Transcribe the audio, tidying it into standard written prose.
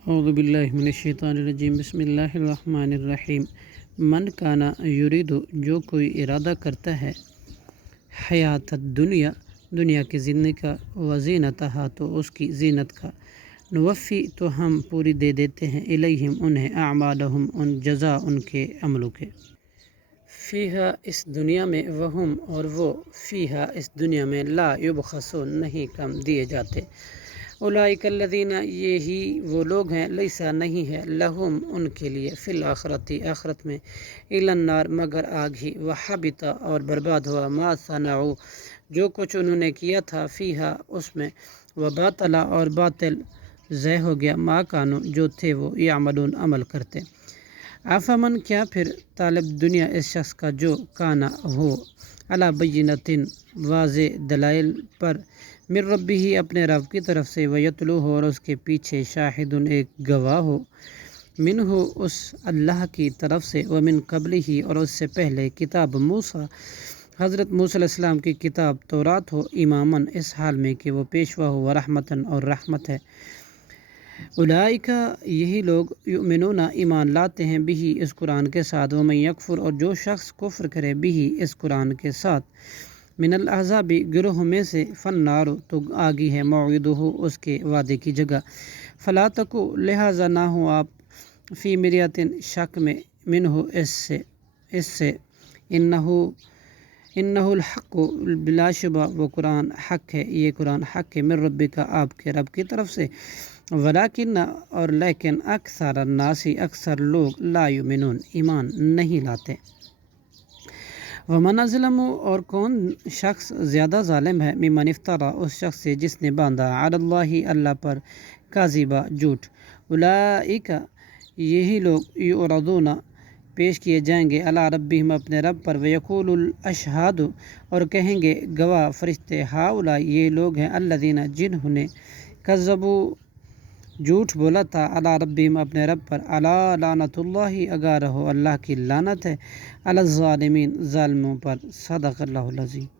اعوذ باللہ من الشیطان الرجیم بسم اللہ الرحمن الرحیم من کانا یرید جو کوئی ارادہ کرتا ہے حیات الدنیا دنیا کی زندگی کا وزینتہا تو اس کی زینت کا نوفی تو ہم پوری دے دیتے ہیں الیہم انہیں اعمالہم ان جزا ان کے عملوں کے فیہا اس دنیا میں وہم اور وہ فیہا اس دنیا میں لا یبخسون نہیں کم دیے جاتے اولئک الذین یہی وہ لوگ ہیں لیسا نہیں ہے لہم ان کے لیے فی الآخرتی آخرت میں الا النار مگر آگ ہی وحبط اور برباد ہوا ما صنعوا جو کچھ انہوں نے کیا تھا فیہا اس میں وباطل اور باطل ضائع ہو گیا ما کانوا جو تھے وہ یعملون عمل کرتے آفامن کیا پھر طالب دنیا اس شخص کا جو کانا ہو علی بینۃ واضح دلائل پر من ربی ہی اپنے رب کی طرف سے ویتلو ہو اور اس کے پیچھے شاہد ایک گواہ ہو منہ اس اللہ کی طرف سے ومن قبل ہی اور اس سے پہلے کتاب موسیٰ حضرت موسیٰ علیہ السلام کی کتاب تورات ہو اماماً اس حال میں کہ وہ پیشوا ہو ورحمتاً اور رحمت ہے اولئک یہی لوگ یؤمنون ایمان لاتے ہیں بھی اس قرآن کے ساتھ ومن یکفر اور جو شخص کفر کرے بھی اس قرآن کے ساتھ من الاحزاب گروہ میں سے فالنار تو آگی ہے موعدہ اس کے وعدے کی جگہ فلا تکو لہٰذا نہ ہو آپ فی مریۃ شک میں منہ اس سے انہ الحق بلا شبہ وہ قرآن حق ہے یہ قرآن حق ہے من ربک آپ کے رب کی طرف سے ولیکن اور لیکن اکثر الناس اکثر لوگ لا یؤمنون ایمان نہیں لاتے ومن اظلم اور کون شخص زیادہ ظالم ہے ممن افترا اس شخص سے جس نے باندھا علی اللہ اللہ پر کاذبا جھوٹ اولئک یہی لوگ یعرضون پیش کیے جائیں گے علی ربہم اپنے رب پر ویقول الاشہاد اور کہیں گے گواہ فرشتے ہؤلاء یہ لوگ ہیں الذین جنہوں نے کذبوا جھوٹ بولا تھا علی ربہم اپنے رب پر الا لعنت اللہ اگار ہو اللہ کی لعنت ہے علی الظالمین ظالموں پر صدق اللہ العظیم